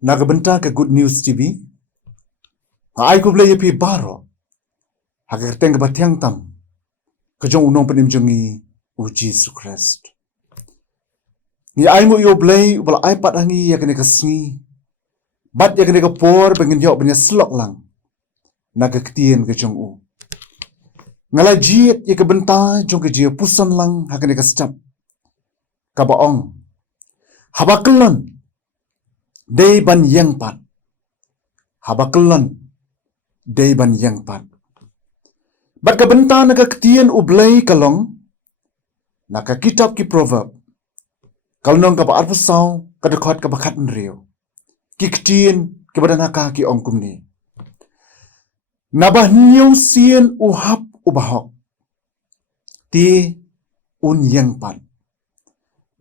Nagabenta ke Good News TV. Ai ko blay pi baro. Hagirteng ke batiang tam. Kejong unong penimjongi u Jesus Christ. Ni ai mo yo blay wala ai pat hangi ya kene kasngi. Bat ya kene ke por bengin yo benya slok lang. Nagaketien kejong u. Ngala jiet ya ke benta jong ke jia pusan lang hakene ke stap. Kabaong. Habakelon. Day ban yang pat. Habakelon. Day ban yang pat. Bat ka benta nagaketien ublay kalong. Naka kitab ki proverb. Kalnong ka baat pasaw kadakot ka bakat nriyo. Kiketien kepada naka ki ongkum ni. Nabah nyaw sien uhap ubahok. Ti un yang pat.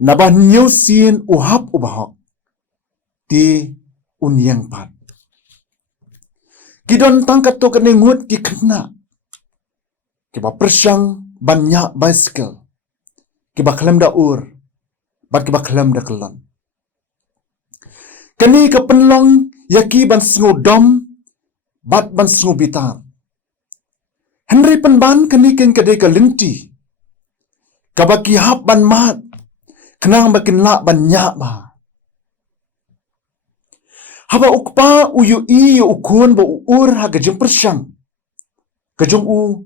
Nabah nyaw sien uhap ubahok. Ti un yang pat. Kidon tangkat to kenengut ki kena. Kiba persyang banyak bicycle. Kiba kelem da ur. Bat kiba kelem da kelon. Kani ke penlong yaki ban sengu dom. Bat ban sengu bitar. Henry penban kani ken kedai ke linti. Kabaki hap ban mat. Kenang bakin lak ban nyak ba. Haba ukpa uyu i ukun ba ur ha kejeng persyang. Kejeng u.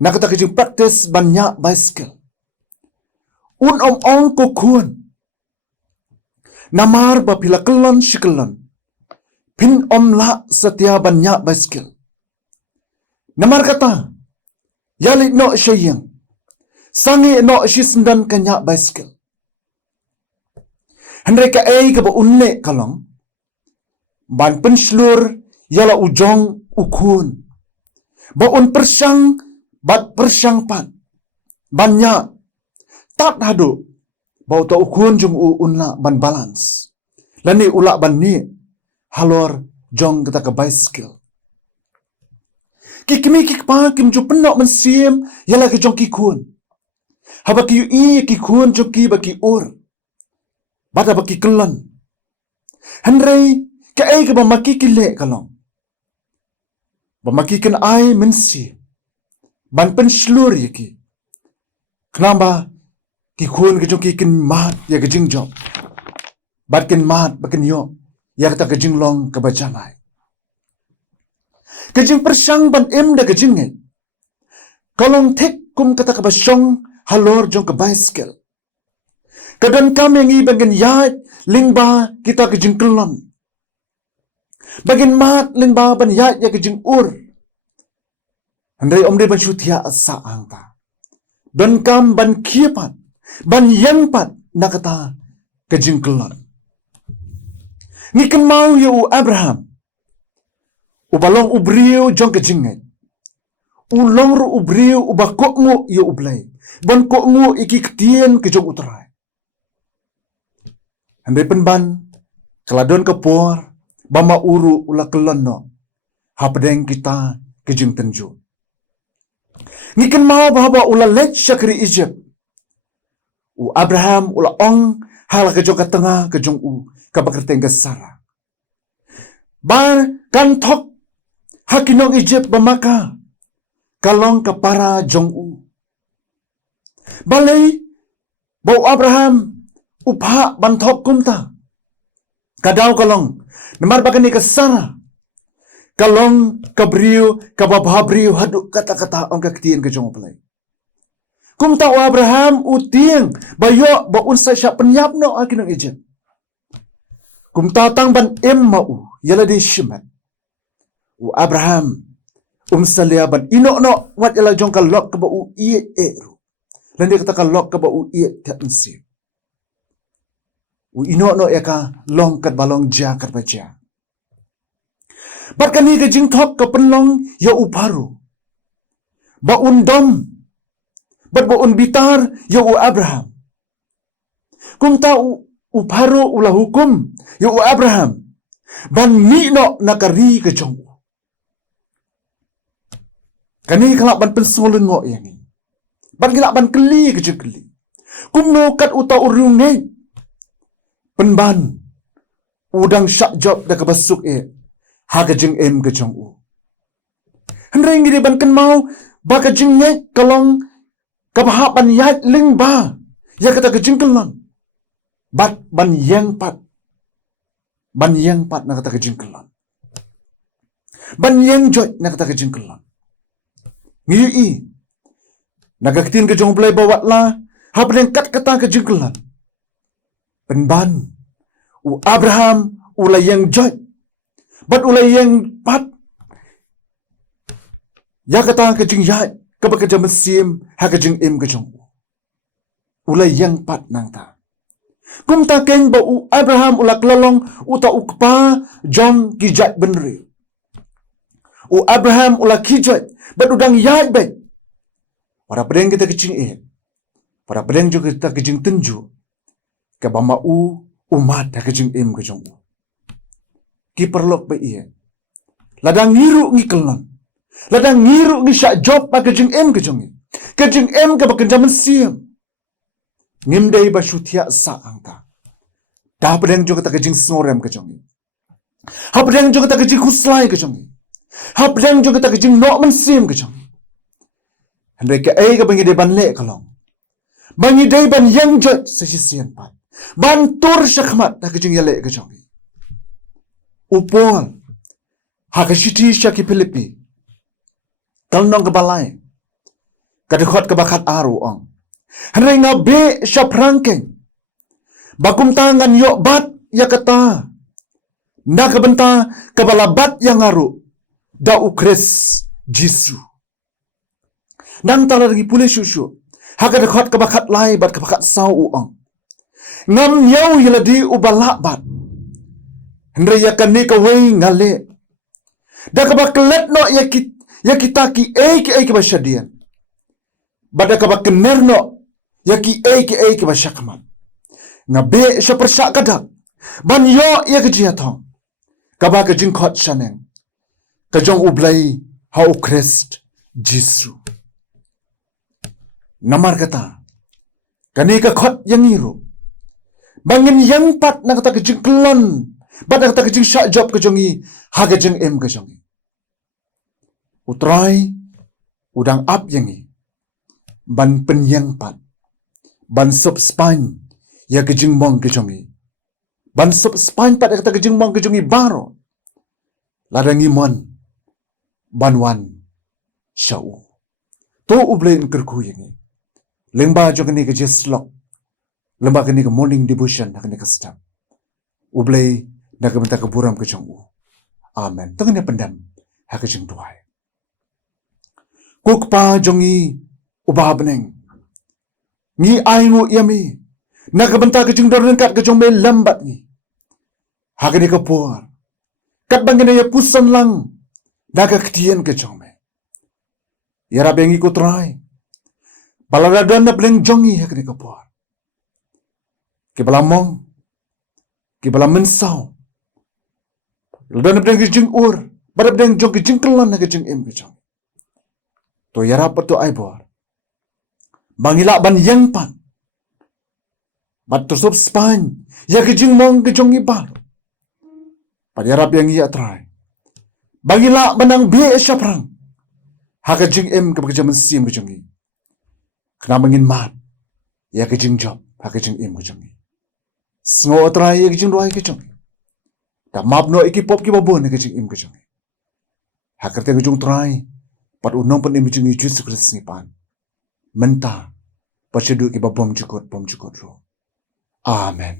Nakata kejeng praktis banyak bicycle. Un om kokun. Namar ba pila kelon shikelon. Pin om la setia banyak bicycle. Namar kata. Yalik no syayang. Sangi no syisendan kanyak bicycle. Henry ka ay ka ba unne kalong. Ban penslur yala ujong ukun. Baun persyang bat persyang pat. Banyak. Tak hadu. Bau ta ukun jung u unla ban balance. Lani ulak ban ni. Halor jong kita ke bicycle. Kikimi kikpa kim ju penok mensiem yala ke jong kikun. Haba ki i kikun jong ki baki ur. Bata baki kelon. Henry ka ay ka bamaki kile kalong. Bamaki kan ay mensi. Ban penslur yaki. Kenapa? Kikun kejong kikin mat ya kejing job. Bat ken mat baken yo. Ya kata kejing long kebajanai. Kejing persyang ban em da kejing ngit. Kalong tek kum kata kebasyong halor jong ke bicycle. Kadang kami yang i bagian yat lingba kita kejing kelon. Bagian mat lingba ban yat ya kejing ur. Andai om de ban syutia asa angta. Dan kam ban kiepat. Ban yang pat nakata kejing kelon. Ngiken mau ya u Abraham. Ubalong ubriu jong kejing ngit. Ulong ru ubriu ubakok ngu ya ublay. Ban kok ngu iki ketien kejong uterai. Andai penban, keladon kepor, bama uru ula kelon no, hapedeng kita kejeng tenju. Ngiken mau bahwa ula lech syakri Egypt. U Abraham ula ong hal kejong ke tengah kejong u kabakerteng ke Sarah. Bar kantok hakinong Egypt bamaka kalong kapara jong u. Balay bau Abraham upha bantok kumta. Kadaw kalong. Namar bagan ni kasara. Kalong kabriyo, kabababriyo, haduk kata-kata ang kaktiyan ka jong palay. Kumta o Abraham utiyang bayo baun sa siya penyap no akin ng Egypt. Kumta tang ban emmau yala di shimat. O Abraham salyaban ino no wat yala jong kalok ka ba u iye eru. Landi kata kalok ka ba u iye tatansi. U ino no eka long kat balong ja kat baja. Bat kani ka jing thok ka penlong ya uparu. Ba undom. Bat ba bitar ya u Abraham. Kung ta uparu ula hukum ya u Abraham. Ban mi no nakari ka jong. Kani kalak ban pensoleng ngo yang ni. Ban kalak ban keli ka jong keli. Kumno kat uta urung ne. Penban udang syak job da kabasuk haga jing em ke jong u. Henry ngiri ban kan mau baka jing ngek kalong kabahap ban yat ling ba. Ya kata ke jing kelon. Bat ban yang pat. Ban yang pat na kata ke jing kelon. Ban yang joy na kata ke jing kelon. Ngiyi nagaktin ke jong play bawat la hapren kat kata ke jing kelon. Penban u Abraham ulay yang joy. Bat ulay yang pat. Ya kata ke jing yat kabaka jam sim ha ke jing im ke jong ulay yang pat nang ta. Kum ta ken ba u Abraham ulak lalong uta ukpa jong kijat benri. U Abraham ulak kijat bat udang yat bet. Para pedeng kita kecing para pedeng juga kita kecing tenju. Ke bama u umat ha kecing im ke jong u. Ki perlok ba ladang ngiru ngi kelon. Ladang ngiru ngi syak job pa kecing im ke jong. Kecing im ke bakan jaman siam. Ngimdai ba syutia sa angta. Dah pedang juga tak kecing snorem ke jong. Ha pedang juga tak kecing kuslai ke jong. Ha pedang juga tak kecing nok mensim ke jong. Hendai ke ai ke bangi de ban le kalong. Bangi dai ban yang jot sesisian pat. Ban tur syakmat tak kecing yale ke jong. Upol ha ke shiti syaki Filipi. Kalnong ke balai. Kadekot ke bakat aru ong. Henry ngabe syap rangkeng. Bakum tangan yok bat ya kata. Na kebenta kebalabat yang ngaru. Da ukres Jisu. Nang tala lagi pulih syusyu. Haka dekat kebakat lai bat kebakat sau uang. Ngam nyau yeladi ubalak bat. Henry ya kani kawai ngale. Da kebakelet no ya kita ki ki basyadian. Bada kebakener no ya ki basyakman. Ngabe sya persyak kadak. Ban yo ya kejiatong. Kaba ke jingkot syaneng. Kajong ublay ha ukrest Jisu. Namar kata. Kani ke kot yang ngiru. Bangin yang pat na kata ke jingkelon. Bada kata ke jing syak job ke jongi. Ha ke jing em ke jongi. Utrai. Udang ap yangi. Ban penyang pat. Ban sop spany. Ya ke jing mong ke jongi. Ban sop spany pat ya kata ke jing mong ke jongi baro. Ladangi mon. Banwan. Syau. To ublay kerku yangi. Lengba jo kini ke jeslok. Lemba kini ke morning devotion. Na kini ke sedap. Ublay na kebenta ke buram ke jongu. Amen. Tengah pendam. Ha ke jing tuai. Kukpa jongi. Ubah beneng. Ngi aingu yami. Na kebenta ke jing dorengkat ke jong me lambat ni. Ha kini ke puar. Kat bangin ya pusan lang. Naga ketian ke jong me. Ya rabengi ko try. Baladadan na beleng jongi ha kini ke puar. Ke balamong. Ke balam mensau. Ladan na beleng ke jing ur. Bada beleng jong ke jing kelan na ke jing im ke jong. To ya rapat to ai buar. Bangila ban yang pan. Bat tersup Spany. Ya ke jing mong ke jong ibar. Padyarap yang iya try. Bangila banang biaya syaprang. Haka jing em ke jaman sim ke jongi. Kena mangin mat. Ya ke jing job. Haka jing em ke jongi. Sngo try ya ke jing doai ke jongi. Da map no iki pop ki babon ke jing em ke jongi. Haka te ke jong try. Pat unong pan em ke jongi Yesus Kristus ni pan. Menta. Pasyadu ki babom jukot ro. Amen.